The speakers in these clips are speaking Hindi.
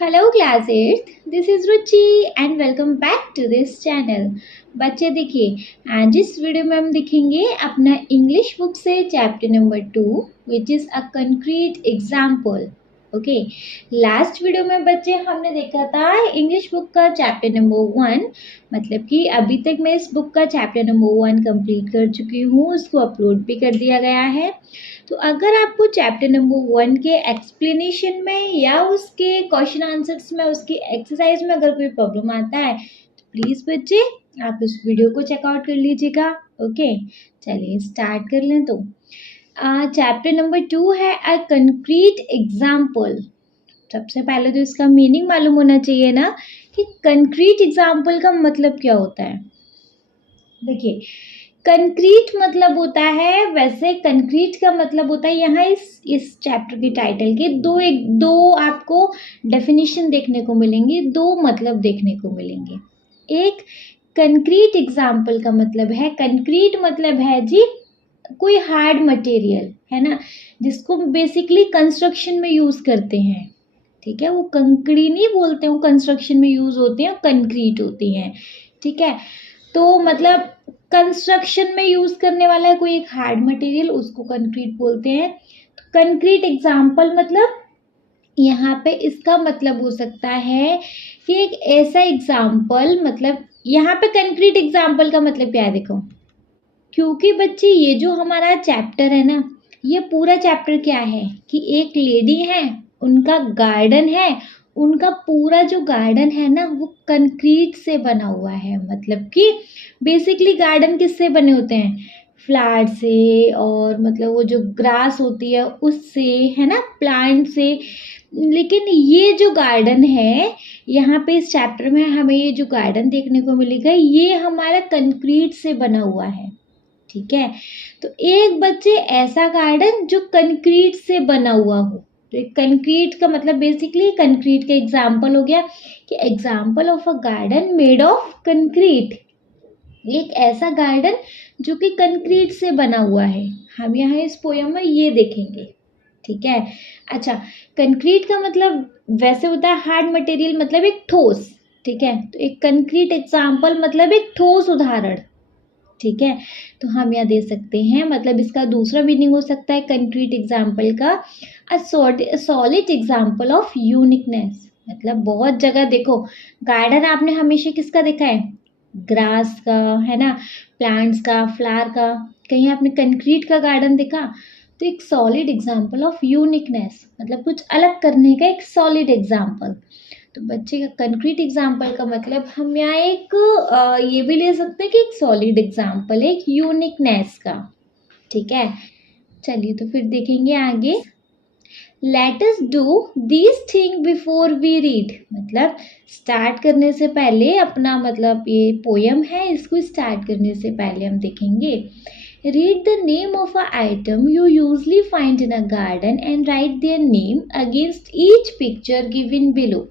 Hello class 8th, this is Ruchi and welcome back to this channel। बच्चे देखिए आज इस वीडियो में हम देखेंगे अपना इंग्लिश बुक से chapter number 2 which is a concrete example. Okay, last video में बच्चे हमने देखा था इंग्लिश बुक का चैप्टर नंबर 1, मतलब कि अभी तक मैं इस बुक का चैप्टर नंबर 1 कंप्लीट कर चुकी हूँ, उसको अपलोड भी कर दिया गया है। तो अगर आपको चैप्टर नंबर 1 के एक्सप्लेनेशन में या उसके क्वेश्चन आंसर्स में, उसकी एक्सरसाइज में अगर कोई प्रॉब्लम आता है तो प्लीज़ बच्चे आप इस वीडियो को चेकआउट कर लीजिएगा। ओके, चलिए स्टार्ट कर लें। तो चैप्टर नंबर 2 है अ कंक्रीट एग्जाम्पल। सबसे पहले तो इसका मीनिंग मालूम होना चाहिए ना कि कंक्रीट एग्जाम्पल का मतलब क्या होता है। देखिए, कंक्रीट मतलब होता है, वैसे कंक्रीट का मतलब होता है, यहाँ इस चैप्टर के टाइटल के दो आपको डेफिनेशन देखने को मिलेंगे, दो मतलब देखने को मिलेंगे। एक कंक्रीट एग्जाम्पल का मतलब है, कंक्रीट मतलब है जी कोई हार्ड मटेरियल है ना, जिसको बेसिकली कंस्ट्रक्शन में यूज करते हैं। ठीक है, वो कंकड़ी नहीं बोलते, वो कंस्ट्रक्शन में यूज होते हैं, कंक्रीट होती हैं। ठीक है, तो मतलब कंस्ट्रक्शन में यूज करने वाला है कोई एक हार्ड मटेरियल, उसको कंक्रीट बोलते हैं। तो कंक्रीट एग्जाम्पल मतलब यहाँ पे इसका मतलब हो सकता है कि एक ऐसा एग्जाम्पल, मतलब यहाँ पे कंक्रीट एग्जाम्पल का मतलब क्या है देखो, क्योंकि बच्चे ये जो हमारा चैप्टर है ना, ये पूरा चैप्टर क्या है कि एक लेडी है, उनका गार्डन है, उनका पूरा जो गार्डन है ना वो कंक्रीट से बना हुआ है। मतलब कि बेसिकली गार्डन किससे बने होते हैं, फ्लावर से, और मतलब वो जो ग्रास होती है उससे, है ना, प्लांट से। लेकिन ये जो गार्डन है, यहाँ पे इस चैप्टर में हमें ये जो गार्डन देखने को मिलेगा, ये हमारा कंक्रीट से बना हुआ है। ठीक है, तो एक बच्चे ऐसा गार्डन जो कंक्रीट से बना हुआ हो, तो एक कंक्रीट का मतलब बेसिकली कंक्रीट का एग्जाम्पल हो गया कि example of a garden made of concrete, एक ऐसा गार्डन जो कि कंक्रीट से बना हुआ है। हम यहाँ इस पोयम में ये देखेंगे। ठीक है, अच्छा, कंक्रीट का मतलब वैसे होता है हार्ड मटेरियल, मतलब एक ठोस। ठीक है, तो एक कंक्रीट एग्जाम्पल मतलब एक ठोस उदाहरण। ठीक है, तो हम यहाँ दे सकते हैं, मतलब इसका दूसरा मीनिंग हो सकता है कंक्रीट एग्जाम्पल का a solid example of uniqueness. मतलब बहुत जगह देखो, गार्डन आपने हमेशा किसका देखा है, ग्रास का, है ना, प्लांट्स का, फ्लावर का। कहीं आपने कंक्रीट का गार्डन देखा? तो एक सॉलिड एग्जाम्पल ऑफ यूनिकनेस, मतलब कुछ अलग करने का एक सॉलिड एग्जाम्पल। तो बच्चे का कंक्रीट एग्जाम्पल का मतलब हम यहाँ एक ये भी ले सकते हैं कि एक सॉलिड एग्जाम्पल है, एक यूनिकनेस का। ठीक है, चलिए तो फिर देखेंगे आगे। Let us do this thing before we read, मतलब स्टार्ट करने से पहले अपना, मतलब ये पोयम है, इसको स्टार्ट करने से पहले हम देखेंगे। Read the name of a item you usually find in a garden and right their name against each picture given below.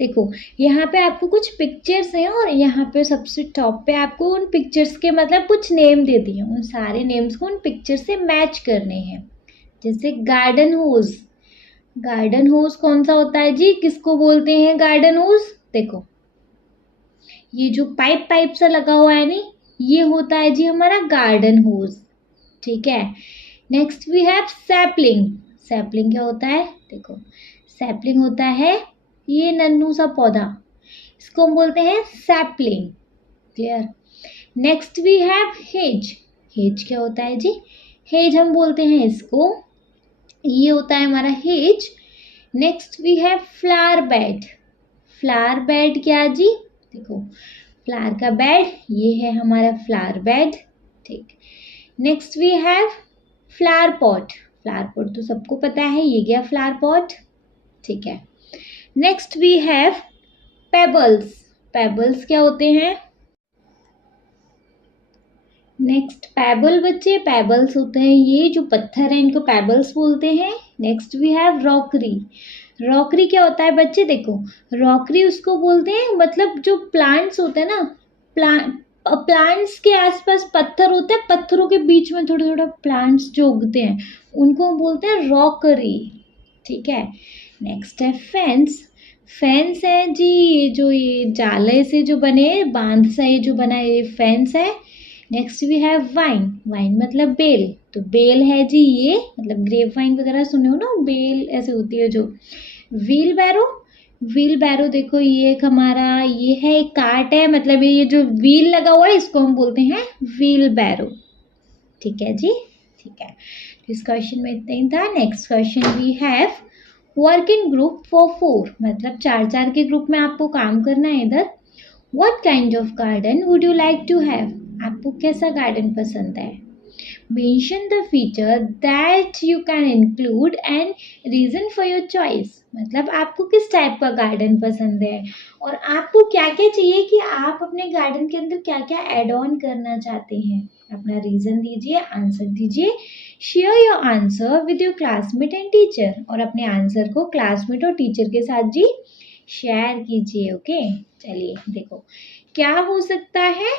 देखो, यहाँ पे आपको कुछ पिक्चर्स हैं और यहाँ पे सबसे टॉप पे आपको उन पिक्चर्स के मतलब कुछ नेम दे दिए, उन सारे नेम्स को उन पिक्चर से मैच करने हैं। जैसे गार्डन होज, गार्डन होज कौन सा होता है जी, किसको बोलते हैं गार्डन होज? देखो, ये जो पाइप पाइप सा लगा हुआ है नी, ये होता है जी हमारा गार्डन होज। ठीक है, next we have sapling. Sapling क्या होता है? देखो, सैपलिंग होता है ये नन्नू सा पौधा, इसको हम बोलते हैं sapling. Clear? Next we have hedge. Hedge क्या होता है जी? हेज हम बोलते हैं इसको, ये होता है हमारा hedge. Next we have flower bed. Flower bed क्या जी? देखो, फ्लावर का बेड, ये है हमारा फ्लावर बेड। ठीक, next we have flower pot. Flower pot तो सबको पता है, ये गया फ्लावर पॉट। ठीक है, next we have pebbles. Pebbles क्या होते हैं? नेक्स्ट पेबल बच्चे, पेबल्स होते हैं ये जो पत्थर है, इनको पेबल्स बोलते हैं। Next we have rockery. Rockery क्या होता है बच्चे? देखो, रॉकरी उसको बोलते हैं, मतलब जो प्लांट्स होते हैं ना, प्लांट्स के आसपास पत्थर होते हैं, पत्थरों के बीच में थोड़ा थोड़ा प्लांट्स जो उगते हैं, उनको बोलते हैं रॉकरी। ठीक है, नेक्स्ट है फेंस। फेंस है जी, ये जो ये जाले से जो बने, बांध सा ये जो बना है, ये फेंस है। Next we have vine, vine मतलब बेल, तो बेल है जी ये, मतलब ग्रेप वाइन वगैरह सुने हो ना, बेल ऐसे होती है जो। व्हील बैरो, व्हील बैरो देखो ये एक हमारा ये है, एक कार्ट है, मतलब ये जो व्हील लगा हुआ है इसको हम बोलते हैं व्हील बैरो। ठीक है जी, ठीक है। इस क्वेश्चन में इतना ही था। Next question we have work in group for 4, मतलब 4 के ग्रुप में आपको काम करना है इधर। What kind of garden would you like to have, आपको कैसा गार्डन पसंद है। Mention the feature that you can include and reason for your choice, मतलब आपको किस टाइप का गार्डन पसंद है और आपको क्या क्या चाहिए कि आप अपने गार्डन के अंदर क्या क्या एड ऑन करना चाहते हैं। अपना रीजन दीजिए, आंसर दीजिए। Share your answer with your classmate and teacher, और अपने आंसर को क्लासमेट और टीचर के साथ जी शेयर कीजिए। ओके, चलिए देखो क्या हो सकता है,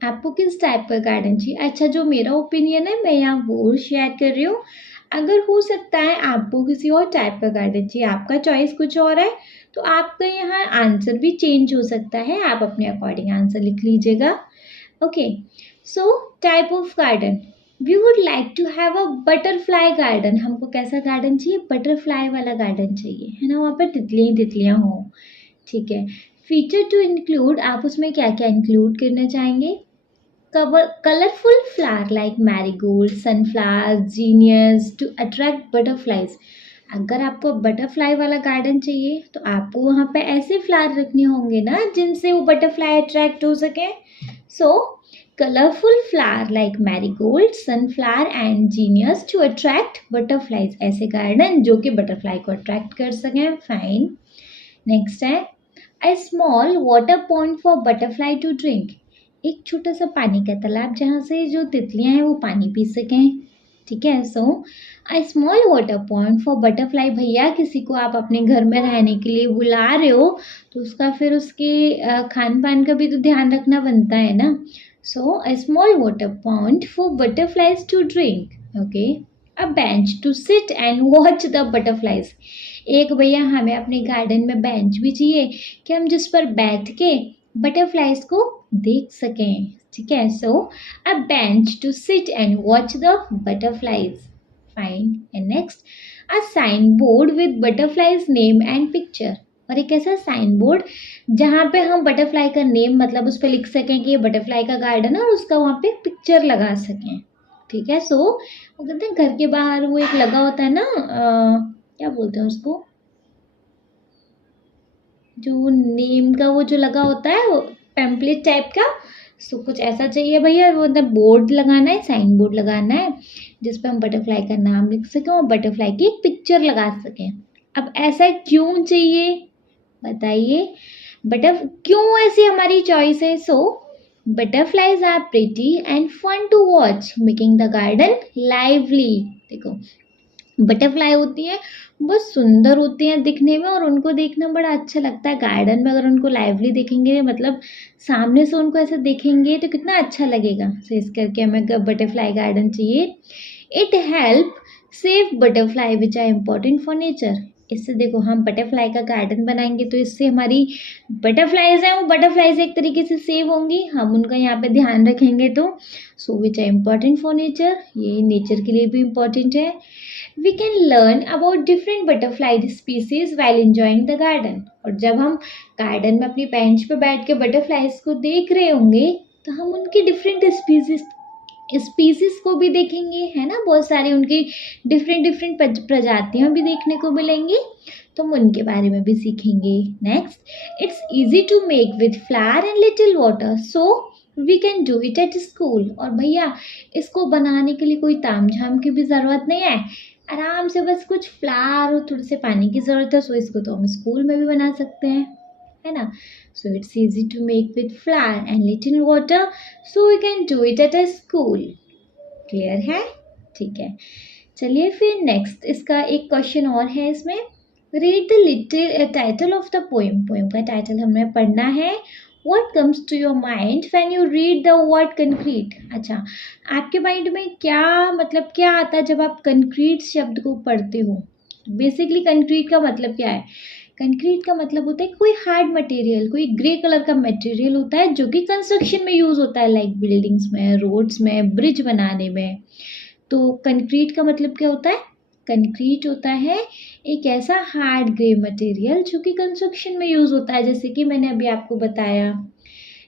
आपको किस टाइप का गार्डन चाहिए। अच्छा, जो मेरा ओपिनियन है मैं यहाँ वो शेयर कर रही हूँ। अगर हो सकता है आपको किसी और टाइप का गार्डन चाहिए, आपका चॉइस कुछ और है, तो आपका यहाँ आंसर भी चेंज हो सकता है, आप अपने अकॉर्डिंग आंसर लिख लीजिएगा। Okay, so type of garden, we would like to have a butterfly garden, हमको कैसा गार्डन चाहिए, बटरफ्लाई वाला गार्डन चाहिए, है ना, वहाँ पर तितलियाँ तितलियाँ हो। ठीक है, फीचर टू इंक्लूड, आप उसमें क्या क्या इंक्लूड करना चाहेंगे। Colourful flower like marigold, sunflower, zinnias to attract butterflies, अगर आपको बटरफ्लाई वाला गार्डन चाहिए तो आपको वहाँ पे ऐसे फ्लावर रखने होंगे ना जिनसे वो बटरफ्लाई अट्रैक्ट हो सके। So colourful flower like marigold, sunflower and zinnias to attract butterflies, ऐसे गार्डन जो कि बटरफ्लाई को अट्रैक्ट कर सकें। फाइन। नेक्स्ट है a small water pond for butterfly to drink, एक छोटा सा पानी का तालाब जहाँ से जो तितलियाँ हैं वो पानी पी सकें। ठीक है, so a small water pond for butterfly, भैया किसी को आप अपने घर में रहने के लिए बुला रहे हो तो उसका फिर उसके खान पान का भी तो ध्यान रखना बनता है ना। So a small water pond for butterflies to drink. Okay, a bench to sit and watch the butterflies, एक भैया हमें अपने गार्डन में बेंच भी चाहिए कि हम जिस पर बैठ के बटरफ्लाइज को देख सकें। ठीक है, so a bench to sit and watch the butterflies. Fine. And next a sign board with butterflies name and picture, और एक ऐसा साइन बोर्ड जहाँ पे हम बटरफ्लाई का नेम मतलब उस पर लिख सकें कि ये बटरफ्लाई का गार्डन है और उसका वहाँ पे पिक्चर लगा सकें। ठीक है, सो वो कहते हैं घर के बाहर वो एक लगा होता है ना, क्या बोलते हैं उसको, जो नेम का वो जो लगा होता है वो पैम्पलेट टाइप का। सो कुछ ऐसा चाहिए भैया, वो मतलब बोर्ड लगाना है, साइन बोर्ड लगाना है जिस पे हम बटरफ्लाई का नाम लिख सकें और बटरफ्लाई की एक पिक्चर लगा सकें। अब ऐसा क्यों चाहिए बताइए, क्यों ऐसी हमारी चॉइस है। So butterflies are pretty and fun to watch making the garden lively, देखो बटरफ्लाई होती है बहुत सुंदर होती हैं दिखने में और उनको देखना बड़ा अच्छा लगता है गार्डन में, अगर उनको लाइवली देखेंगे मतलब सामने से उनको ऐसे देखेंगे तो कितना अच्छा लगेगा। सो इस करके हमें बटरफ्लाई गार्डन चाहिए। It help save butterfly which are important for nature, इससे देखो हम बटरफ्लाई का गार्डन बनाएंगे तो इससे हमारी बटरफ्लाइज हैं वो बटरफ्लाइज एक तरीके से सेव होंगी, हम उनका यहाँ पे ध्यान रखेंगे तो। So which are important for nature, ये नेचर के लिए भी इम्पोर्टेंट है। We can learn about different butterfly species while enjoying the garden, और जब हम गार्डन में अपनी बेंच पे बैठ के बटरफ्लाइज को देख रहे होंगे तो हम उनकी डिफरेंट स्पीसीज को भी देखेंगे, है ना, बहुत सारी उनकी डिफरेंट प्रजातियां भी देखने को मिलेंगी, तो हम उनके बारे में भी सीखेंगे। Next, it's easy to make with flower and little water, so we can do it at school, और भैया इसको बनाने के लिए कोई तामझाम की भी ज़रूरत नहीं है, आराम से बस कुछ फ्लावर और थोड़े से पानी की ज़रूरत है। सो इसको तो हम स्कूल में भी बना सकते हैं, है ना। So it's easy to make with flower and little water, so we can do it at a school. Clear है, ठीक है। चलिए फिर नेक्स्ट इसका एक क्वेश्चन और है इसमें, read the little title of the poem, poem का टाइटल हमें पढ़ना है। What comes to your mind when you read the word concrete? अच्छा, आपके माइंड में क्या मतलब क्या आता है जब आप कंक्रीट शब्द को पढ़ते हो। बेसिकली कंक्रीट का मतलब क्या है? कंक्रीट का मतलब होता है कोई हार्ड मटेरियल, कोई ग्रे कलर का मटेरियल होता है जो कि कंस्ट्रक्शन में यूज़ होता है, लाइक बिल्डिंग्स में, रोड्स में, ब्रिज बनाने में। तो कंक्रीट का मतलब क्या होता है? कंक्रीट होता है एक ऐसा हार्ड ग्रे मटेरियल जो कि कंस्ट्रक्शन में यूज़ होता है, जैसे कि मैंने अभी आपको बताया।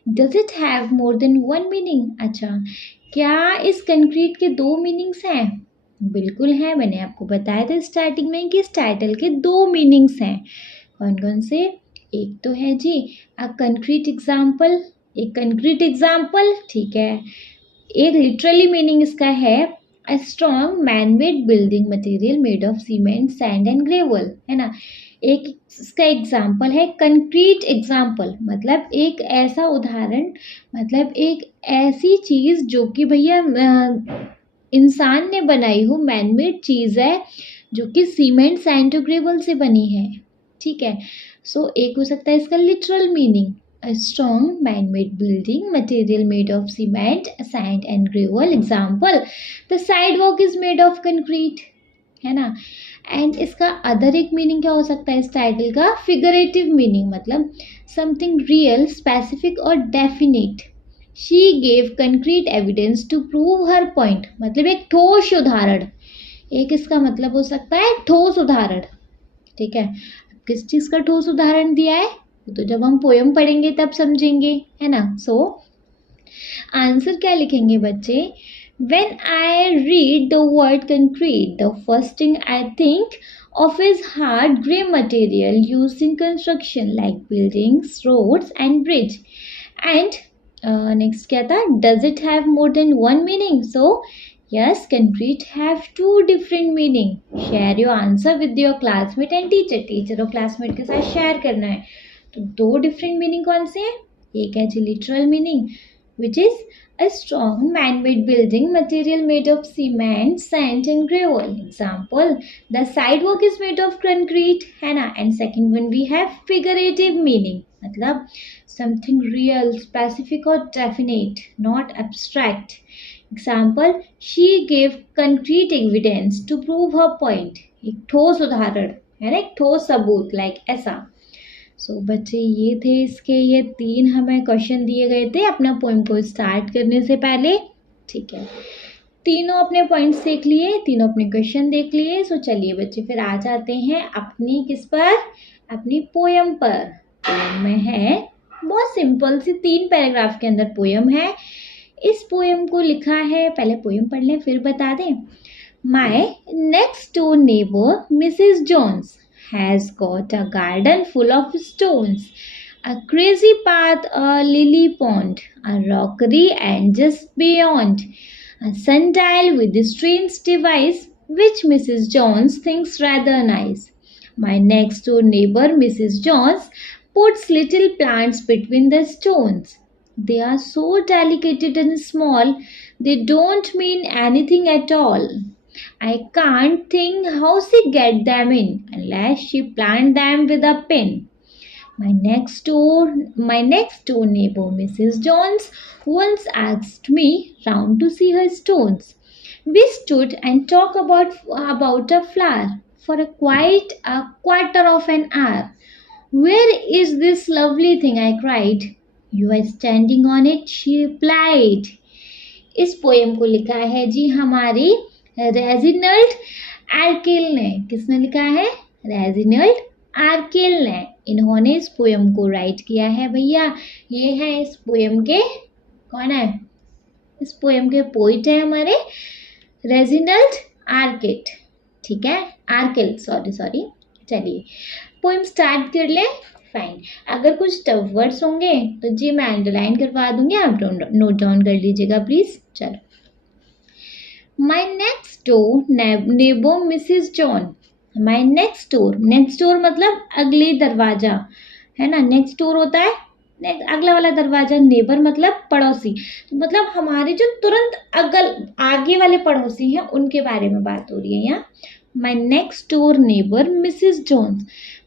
Does it have more than one meaning? अच्छा, क्या इस कंक्रीट के दो मीनिंग्स हैं? बिल्कुल है, मैंने आपको बताया था स्टार्टिंग में कि इस टाइटल के दो मीनिंग्स हैं। कौन कौन से? एक तो है जी अ कंक्रीट एग्जाम्पल, एक कंक्रीट एग्जाम्पल, ठीक है। एक लिटरली मीनिंग इसका है a strong man made building material made of cement, sand and gravel, है ना। एक इसका एग्जाम्पल है कंक्रीट एग्जाम्पल, मतलब एक ऐसा उदाहरण, मतलब एक ऐसी चीज़ जो कि भैया इंसान ने बनाई हो, मैनमेड चीज़ है जो कि सीमेंट, सैंड और ग्रेवल से बनी है, ठीक है। सो एक हो सकता है इसका literal meaning a strong man-made building material made of cement, sand and gravel. Example, the sidewalk is made of concrete, है ना। एंड इसका अदर एक मीनिंग क्या हो सकता है इस टाइटल का? फिगरेटिव मीनिंग, मतलब समथिंग रियल, स्पेसिफिक और definite. She gave concrete evidence to prove her point, मतलब एक ठोस उदाहरण। एक इसका मतलब हो सकता है ठोस उदाहरण, ठीक है। किस चीज़ का ठोस उदाहरण दिया है तो जब हम पोयम पढ़ेंगे तब समझेंगे, है ना। सो आंसर क्या लिखेंगे बच्चे? When I read the word concrete, the first thing I think of is hard grey material used in construction like buildings, roads and bridge. And next क्या था? Does it have more than one meaning? So yes, concrete have two different meaning. Share your answer with your classmate and teacher. Teacher और classmate के साथ शेयर करना है। तो दो डिफरेंट मीनिंग कौन से हैं? एक है जी literal meaning which is a strong man-made building material made of cement, sand and gravel. Example, the sidewalk is made of concrete, है ना। And second one we have figurative meaning, मतलब something real, specific or definite, not abstract. Example, she gave concrete evidence to prove her point. एक ठोस उदाहरण है ना, एक ठोस सबूत, like ऐसा। सो बच्चे ये थे इसके, ये 3 हमें क्वेश्चन दिए गए थे अपना पोएम को स्टार्ट करने से पहले, ठीक है। तीनों अपने पॉइंट्स देख लिए, तीनों अपने क्वेश्चन देख लिए। सो चलिए बच्चे फिर आ जाते हैं अपनी किस पर? अपनी पोएम पर। पोएम में है बहुत सिंपल सी 3 पैराग्राफ के अंदर पोएम है। इस पोएम को लिखा है, पहले पोएम पढ़ लें फिर बता दें। My next door neighbour Mrs Jones has got a garden full of stones, a crazy path, a lily pond, a rockery, and just beyond, a sundial with a strange device which Mrs. Jones thinks rather nice. My next door neighbor, Mrs. Jones, puts little plants between the stones. They are so delicate and small, they don't mean anything at all. I can't think how she get them in unless she plant them with a pin. My next door neighbor, Mrs. Jones, once asked me round to see her stones. We stood and talked about a flower for a quarter of an hour. Where is this lovely thing? I cried. You are standing on it, she replied. इस पोएम को लिखा है जी हमारी रेजिनल्ड आर्केल ने। किसने लिखा है? रेजिनल्ड आर्केल ने। इन्होंने इस पोएम को राइट किया है भैया। ये है इस पोएम के, कौन है? इस पोएम के पोइट है हमारे रेजिनल्ड आर्केल, ठीक है, आर्केल, सॉरी। चलिए पोएम स्टार्ट कर ले। फाइन। अगर कुछ टफ वर्ड्स होंगे तो जी मैं अंडरलाइन करवा दूंगी, आप नोट डाउन कर लीजिएगा प्लीज। चलो, My next door neighbor Mrs. John. My next door मतलब अगले दरवाजा, है ना। नेक्स्ट डोर होता है अगला वाला दरवाजा, नेबर मतलब पड़ोसी। तो मतलब हमारे जो तुरंत आगे वाले पड़ोसी हैं उनके बारे में बात हो रही है यहाँ। My next door neighbor Mrs. Jones,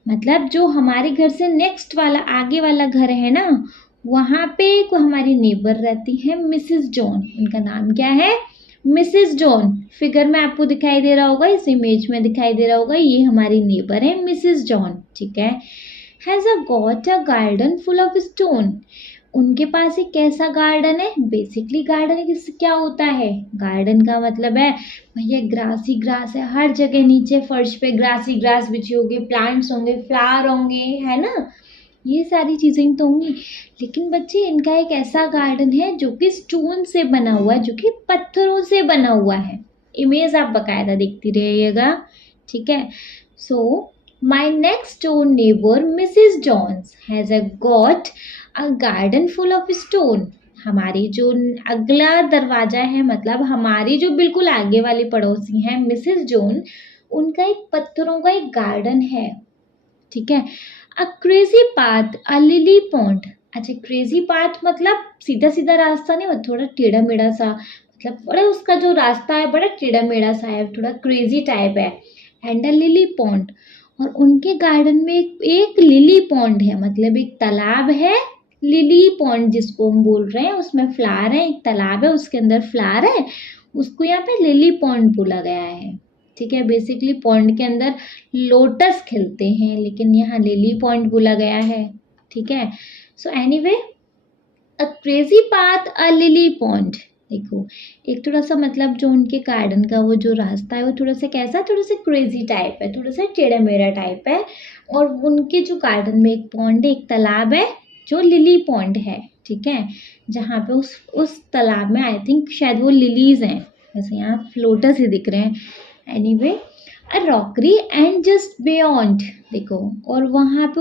मतलब जो हमारे घर से नेक्स्ट वाला आगे वाला घर है ना, वहाँ पे हमारी नेबर रहती है मिसेस जॉन। उनका नाम क्या है? मिसेस जॉन, फिगर में आपको दिखाई दे रहा होगा, इस इमेज में दिखाई दे रहा होगा, ये हमारी नेबर है मिसेस जॉन, ठीक है। Has a got a garden full of stone, उनके पास एक कैसा गार्डन है। बेसिकली गार्डन किस क्या होता है, गार्डन का मतलब है भैया ग्रास ही ग्रास है, हर जगह नीचे फर्श पे ग्रास ही ग्रास बिछी होगी, प्लांट्स होंगे, फ्लावर होंगे, है ना, ये सारी चीजें तो होंगी। लेकिन बच्चे इनका एक ऐसा गार्डन है जो कि स्टोन से बना हुआ है, जो कि पत्थरों से बना हुआ है। इमेज आप बकायदा देखती रहिएगा, ठीक है। So my next door neighbour Mrs Jones has a got a garden full of stone, हमारी जो अगला दरवाजा है, मतलब हमारी जो बिल्कुल आगे वाली पड़ोसी है मिसेस जॉन, उनका एक पत्थरों का एक गार्डन है, ठीक है। A crazy path a lily pond, अच्छा क्रेजी पाथ मतलब सीधा सीधा रास्ता नहीं, थोड़ा टेढ़ा मेढ़ा सा, मतलब बड़ा उसका जो रास्ता है बड़ा टेढ़ा मेढ़ा सा है, थोड़ा क्रेजी टाइप है। एंड अ लिली पॉन्ड, और उनके गार्डन में एक लिली पॉन्ड है, मतलब एक तालाब है, लिली पॉन्ड जिसको हम बोल रहे हैं, उसमें फ्लावर है, एक तालाब है उसके अंदर फ्लावर है, उसको यहाँ पे लिली पॉन्ड बोला गया है, ठीक है। बेसिकली पॉन्ड के अंदर लोटस खिलते हैं, लेकिन यहाँ लिली पॉन्ड बोला गया है, ठीक है। So anyway a crazy path a lily pond, देखो एक थोड़ा सा मतलब जो उनके गार्डन का वो जो रास्ता है वो थोड़ा सा कैसा, थोड़ा सा क्रेजी टाइप है, थोड़ा सा टेढ़ा मेढ़ा टाइप है। और उनके जो गार्डन में एक पॉन्ड है, एक तालाब है जो लिली पॉन्ड है, ठीक है। जहाँ पे उस तालाब में आई थिंक शायद वो लिलीज हैं, वैसे यहाँ फ्लोटस ही दिख रहे हैं। Anyway a rockery and just beyond, देखो और वहाँ पे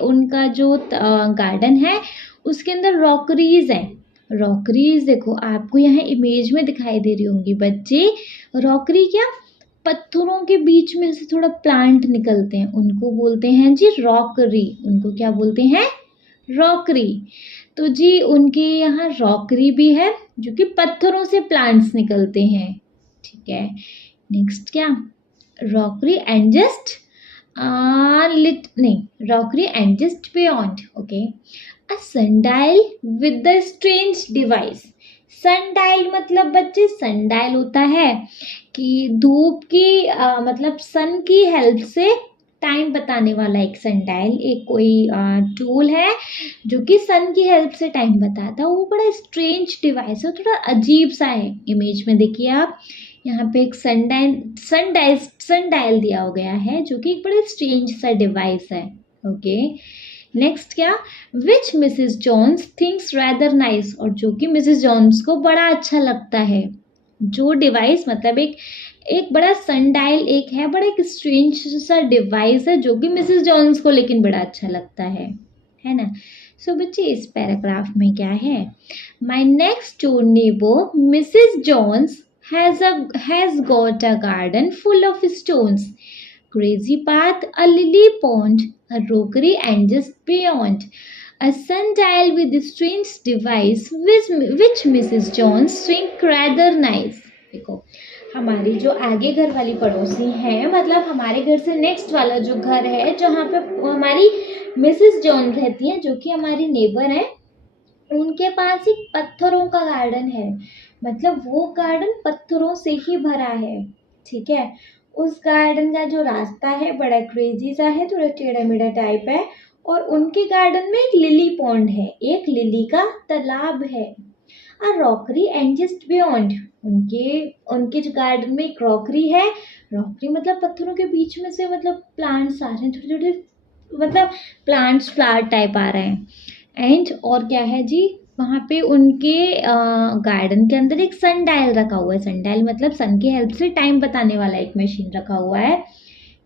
उनका जो गार्डन है उसके अंदर रॉकरीज हैं। रॉकरीज देखो आपको यहाँ इमेज में दिखाई दे रही होंगी बच्चे, रॉकरी क्या, पत्थरों के बीच में से थोड़ा प्लांट निकलते हैं, उनको बोलते हैं जी रॉकरी, उनको क्या बोलते हैं, रॉकरी। तो जी उनके यहाँ रॉकरी भी है जो कि पत्थरों से प्लांट्स निकलते हैं, ठीक है। नेक्स्ट क्या, रॉकरी एंड जस्ट लिट नहीं rockery and just beyond, okay. A sundial with the strange device, sundial मतलब बच्चे सनडाइल होता है कि धूप की मतलब सन की हेल्प से टाइम बताने वाला एक सनडाइल, एक कोई टूल है जो कि सन की हेल्प से टाइम बताता है। वो बड़ा स्ट्रेंज डिवाइस है, थोड़ा अजीब सा है। इमेज में देखिए आप, यहाँ पे एक सनडाइल दिया हो गया है जो कि एक बड़ा स्ट्रेंज सा डिवाइस है, ओके। नेक्स्ट क्या, which Mrs Jones thinks rather nice, और जो कि मिसेस जॉन्स को बड़ा अच्छा लगता है। जो डिवाइस मतलब एक बड़ा सनडाइल एक है, बड़ा एक स्ट्रेंज सा डिवाइस है जो कि मिसेस जॉन्स को लेकिन बड़ा अच्छा लगता है ना। सो बच्चे इस पैराग्राफ में क्या है, my next door neighbour Mrs Johns has got a garden full of stones, crazy path, a lily pond, a rookery, and just beyond a sundial with a strange device which Mrs. Jones think rather nice. देखो हमारी जो आगे घर वाली पड़ोसी है, मतलब हमारे घर से नेक्स्ट वाला जो घर है जहाँ पे हमारी मिसेस जॉन रहती है, जो कि हमारी नेबर है, उनके पास एक पत्थरों का गार्डन है, मतलब वो गार्डन पत्थरों से ही भरा है, ठीक है। उस गार्डन का जो रास्ता है बड़ा क्रेजी सा है, थोड़ा टेढ़ा मेढ़ा टाइप है, और उनके गार्डन में एक लिली पॉन्ड है, एक लिली का तालाब है। अ रॉकरी एंड जस्ट बियॉन्ड, उनके जो गार्डन में एक रॉकरी है, रॉकरी मतलब पत्थरों के बीच में से मतलब प्लांट्स आ रहे हैं, छोटे छोटे मतलब प्लांट्स फ्लावर टाइप आ रहे हैं। एंड और क्या है जी, वहाँ पे उनके गार्डन के अंदर एक सन डायल रखा हुआ है, सन डायल मतलब सन की हेल्प से टाइम बताने वाला एक मशीन रखा हुआ है,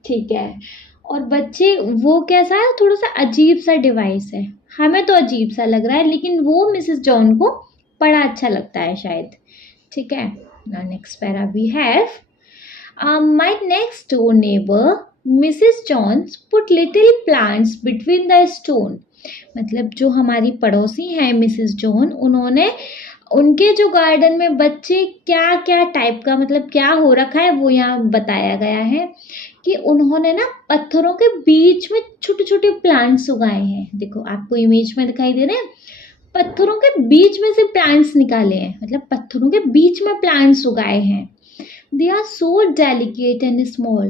ठीक है। और बच्चे वो कैसा है, थोड़ा सा अजीब सा डिवाइस है, हमें तो अजीब सा लग रहा है लेकिन वो मिसेस जॉन को बड़ा अच्छा लगता है शायद, ठीक है। Next para we have my next door neighbour Mrs Johns put little plants between the stone, मतलब जो हमारी पड़ोसी हैं मिसेस जॉन, उन्होंने उनके जो गार्डन में बच्चे क्या क्या टाइप का मतलब क्या हो रखा है वो यहाँ बताया गया है कि उन्होंने ना पत्थरों के बीच में छोटे छोटे प्लांट्स उगाए हैं। देखो आपको इमेज में दिखाई दे रहे हैं, पत्थरों के बीच में से प्लांट्स निकाले हैं, मतलब पत्थरों के बीच में प्लांट्स उगाए हैं। They are so delicate and small.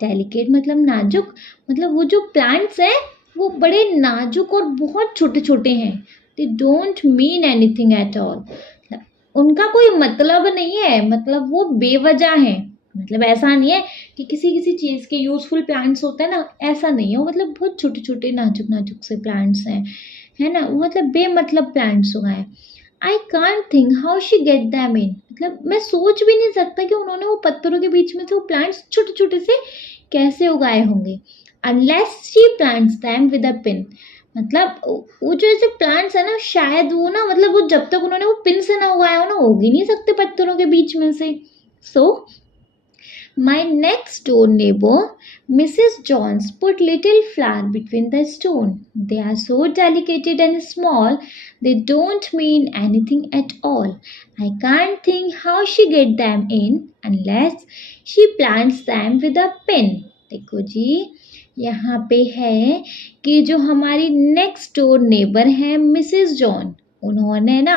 Delicate मतलब नाजुक, मतलब वो जो प्लांट्स हैं वो बड़े नाजुक और बहुत छोटे छोटे हैं। They don't mean anything at all. उनका कोई मतलब नहीं है, मतलब वो बेवजह है। मतलब ऐसा नहीं है कि किसी किसी चीज़ के यूजफुल प्लांट्स होते हैं ना, ऐसा नहीं है। वो मतलब बहुत छोटे छोटे नाजुक नाजुक से प्लांट्स हैं, है ना। वो मतलब बेमतलब प्लांट्स उगाए। I can't think how she get them in. मतलब मैं सोच भी नहीं सकता कि उन्होंने वो पत्थरों के बीच में से वो प्लांट्स छोटे छोटे से कैसे उगाए होंगे। Unless she plants them with a pin. मतलब वो जो ऐसे प्लांट्स है ना, शायद वो ना, मतलब वो जब तक उन्होंने वो पिन से ना उगाया हो ना, उग ही नहीं सकते पत्थरों के बीच में से। सो my next door neighbor, Mrs. Johns, put little flower between the stone. They are so delicate and small, they don't mean anything at all. I can't think how she get them in unless she plants them with a pin. देखो जी, यहाँ पे है कि जो हमारी नेक्स्ट डोर नेबर है मिसेस जॉन, उन्होंने ना,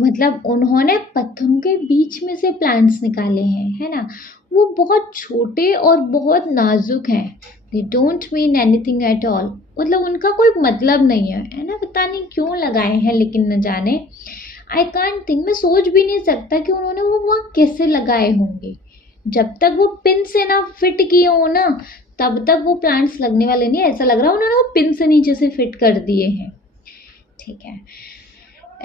मतलब उन्होंने पत्थरों के बीच में से प्लांट्स निकाले हैं, है ना। वो बहुत छोटे और बहुत नाजुक हैं। They don't mean anything at all. मतलब उनका कोई मतलब नहीं है ना। पता नहीं क्यों लगाए हैं, लेकिन न जाने। आई कांट थिंक, मैं सोच भी नहीं सकता कि उन्होंने वो वहाँ कैसे लगाए होंगे। जब तक वो पिन से ना फिट किए हो ना, तब तक वो प्लांट्स लगने वाले नहीं। ऐसा लग रहा है उन्होंने वो पिन से नीचे से फिट कर दिए हैं। ठीक है।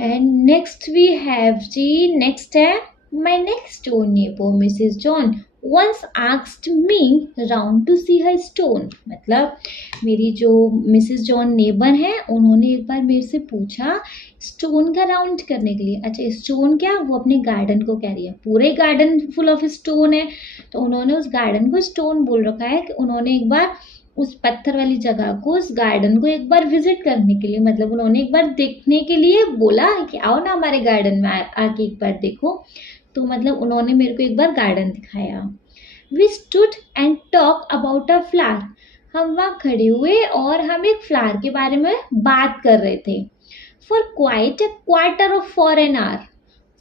एंड नेक्स्ट वी हैव जी, नेक्स्ट है my next door neighbor Mrs. John once asked me round to see her stone। मतलब मेरी जो मिसेस जॉन नेबर हैं, उन्होंने एक बार मेरे से पूछा स्टोन का राउंड करने के लिए। अच्छा, स्टोन क्या, वो अपने गार्डन को कह रही है। पूरे गार्डन फुल ऑफ स्टोन है, तो उन्होंने उस गार्डन को स्टोन बोल रखा है कि उन्होंने एक बार उस पत्थर वाली जगह को, उस गार्डन को एक बार विजिट करने के लिए, मतलब उन्होंने एक बार देखने के लिए बोला कि आओ ना हमारे गार्डन में आके एक बार देखो। तो मतलब उन्होंने मेरे को एक बार गार्डन दिखाया। We stood and talk about a flower. हम वहाँ खड़े हुए और हम एक फ्लावर के बारे में बात कर रहे थे। For quite a quarter of for an hour.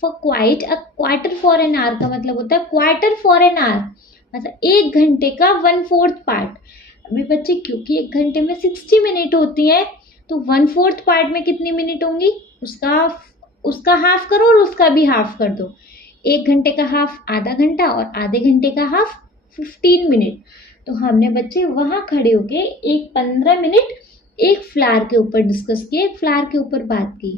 For quite a quarter for an hour का मतलब होता है क्वार्टर फॉर एन आवर, मतलब 1 घंटे का 1/4 पार्ट। अभी बच्चे, क्योंकि 1 घंटे में 60 मिनट होती हैं, तो 1/4 पार्ट में कितनी मिनट होंगी, उसका हाफ करो और उसका भी हाफ कर दो। 1 घंटे का हाफ आधा घंटा और आधे घंटे का हाफ 15 मिनट। तो हमने बच्चे वहाँ खड़े होके एक 15 मिनट एक फ्लावर के ऊपर डिस्कस किए, एक फ्लावर के ऊपर बात की।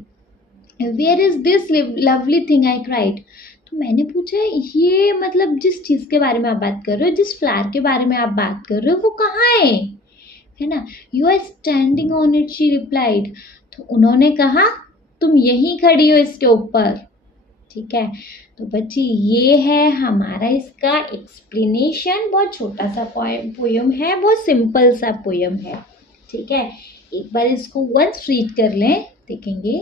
Where is this lovely thing, I cried. तो मैंने पूछा ये, मतलब जिस चीज़ के बारे में आप बात कर रहे हो, जिस फ्लावर के बारे में आप बात कर रहे हो, वो कहाँ है ना। You are standing on it, she replied. तो उन्होंने कहा तुम यहीं खड़ी हो इसके ऊपर। ठीक है। तो बच्चे, ये है हमारा इसका एक्सप्लेनेशन। बहुत छोटा सा पोयम है, बहुत सिंपल सा पोयम है। ठीक है, एक बार इसको वंस रीड कर लें, देखेंगे।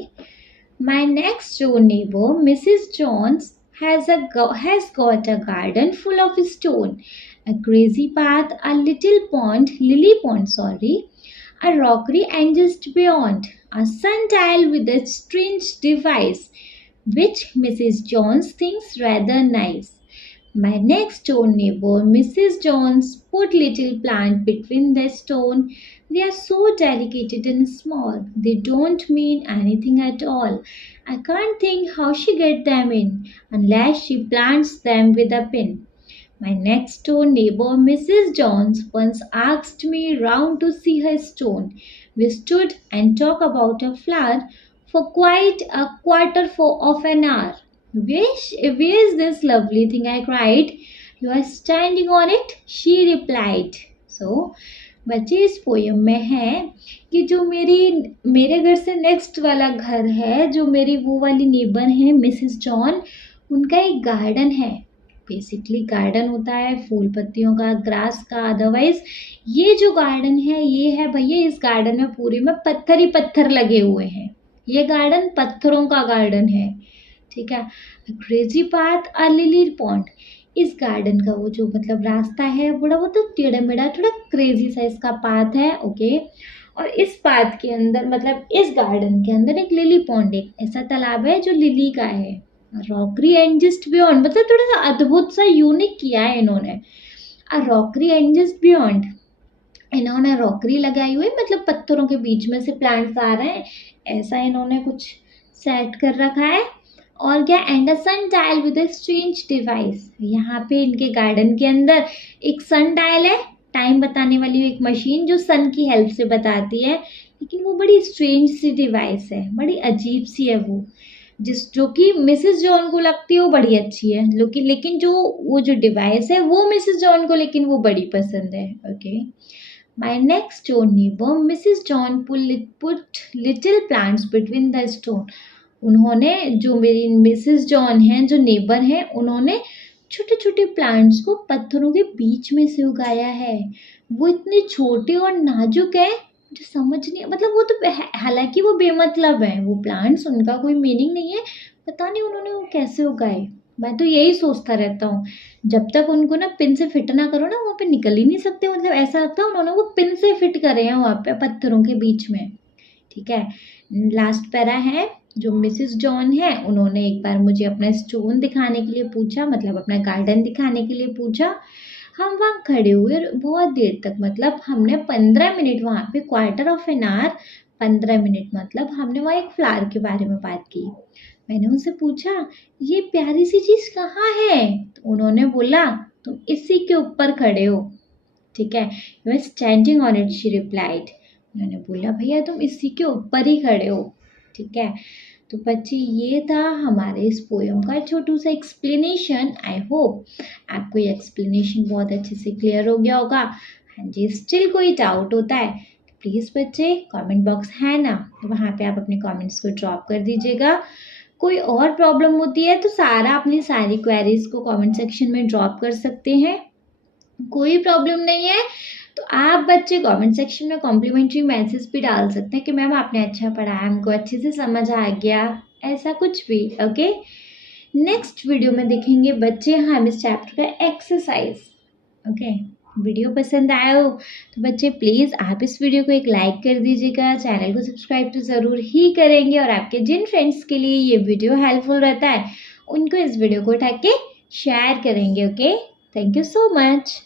My next door neighbour Mrs Johns has got a garden full of stone, a crazy path, a little pond, lily pond, sorry, a rockery, and just beyond a sundial with a strange device which Mrs. Jones thinks rather nice. My next door neighbor, Mrs. Jones, put little plant between the stone. They are so delicate and small. They don't mean anything at all. I can't think how she get them in unless she plants them with a pin. My next door neighbor, Mrs. Jones, once asked me round to see her stone. We stood and talked about a flower for quite a quarter of an hour. Where is this lovely thing, I cried. You are standing on it, she replied. So, बच्चे, इस पोयम में है कि जो मेरे घर से नेक्स्ट वाला घर है, जो मेरी वो वाली नेबर है मिसेस जॉन, उनका एक गार्डन है। बेसिकली गार्डन होता है फूल पत्तियों का, ग्रास का। अदरवाइज ये जो गार्डन है, ये है भैया, इस गार्डन में पूरे में पत्थर ही पत्थर लगे हुए हैं। ये गार्डन पत्थरों का गार्डन है। ठीक है। क्रेजी पाथ, अ लिली पॉन्ड। इस गार्डन का वो जो मतलब रास्ता है, बड़ा वो तो टेढ़ा मेढ़ा, थोड़ा क्रेजी सा इसका पाथ है। ओके। और इस पार्क के अंदर मतलब इस गार्डन के अंदर एक लिली पॉन्ड, एक ऐसा तालाब है जो लिली का है। रॉकरी एंड जस्ट बियॉन्ड मतलब थोड़ा सा अद्भुत सा यूनिक किया है इन्होंने। रॉकरी एंड जस्ट बियॉन्ड, इन्होंने रॉकरी लगाई हुई मतलब पत्थरों के बीच में से प्लांट्स आ रहे हैं, ऐसा इन्होंने कुछ सेट कर रखा है। और क्या, and a sundial with a strange device, यहाँ पे इनके गार्डन के अंदर एक सन डायल है, टाइम बताने वाली एक मशीन जो सन की हेल्प से बताती है, लेकिन वो बड़ी स्ट्रेंज सी डिवाइस है, बड़ी अजीब सी है वो, जो कि मिसेस जॉन को लगती है वो बड़ी अच्छी है, लेकिन जो वो जो डिवाइस है वो मिसेस जॉन को लेकिन वो बड़ी पसंद है। Okay, my next door neighbour Mrs John put little plants between the stone, उन्होंने, जो मेरी मिसेस जॉन हैं जो नेबर हैं, उन्होंने छोटे छोटे प्लांट्स को पत्थरों के बीच में से उगाया है। वो इतने छोटे और नाजुक है, मुझे समझ नहीं, मतलब वो तो हालांकि वो बेमतलब है, वो प्लांट्स, उनका कोई मीनिंग नहीं है, पता नहीं उन्होंने वो कैसे उगाए। मैं तो यही सोचता रहता हूँ, जब तक उनको ना पिन से फिट ना करो ना वहाँ पे निकल ही नहीं सकते, मतलब ऐसा लगता है उन्होंने वो पिन से फिट करे हैं वहाँ पे पत्थरों के बीच में। ठीक है, लास्ट पैरा है, जो मिसेस जॉन है उन्होंने एक बार मुझे अपना स्टोन दिखाने के लिए पूछा, मतलब अपना गार्डन दिखाने के लिए पूछा। हम वहाँ खड़े हुए और बहुत देर तक, मतलब हमने 15 मिनट वहाँ पे, quarter of an hour, 15 minute मतलब हमने वहाँ एक फ्लावर के बारे में बात की। मैंने उनसे पूछा ये प्यारी सी चीज़ कहाँ है, तो उन्होंने बोला तुम इसी के ऊपर खड़े हो। ठीक है, you are standing on it, she replied. उन्होंने बोला भैया तुम इसी के ऊपर ही खड़े हो। ठीक है, तो बच्चे ये था हमारे इस पोयम का छोटू सा एक्सप्लेनेशन। आई होप आपको ये एक्सप्लेनेशन बहुत अच्छे से क्लियर हो गया होगा। हाँ जी, स्टिल कोई डाउट होता है प्लीज़ बच्चे कमेंट बॉक्स है ना, वहाँ पे आप अपने कमेंट्स को ड्रॉप कर दीजिएगा। कोई और प्रॉब्लम होती है तो अपनी सारी क्वेरीज को कमेंट सेक्शन में ड्रॉप कर सकते हैं, कोई प्रॉब्लम नहीं है। तो आप बच्चे कमेंट सेक्शन में कॉम्प्लीमेंट्री मैसेज भी डाल सकते हैं कि मैम आपने अच्छा पढ़ाया, हमको अच्छे से समझ आ गया, ऐसा कुछ भी। ओके, नेक्स्ट वीडियो में देखेंगे बच्चे हम इस चैप्टर का एक्सरसाइज। ओके, वीडियो पसंद आया हो तो बच्चे प्लीज़ आप इस वीडियो को एक लाइक कर दीजिएगा, चैनल को सब्सक्राइब तो ज़रूर ही करेंगे, और आपके जिन फ्रेंड्स के लिए ये वीडियो हेल्पफुल रहता है उनको इस वीडियो को उठा के शेयर करेंगे। Okay, thank you so much.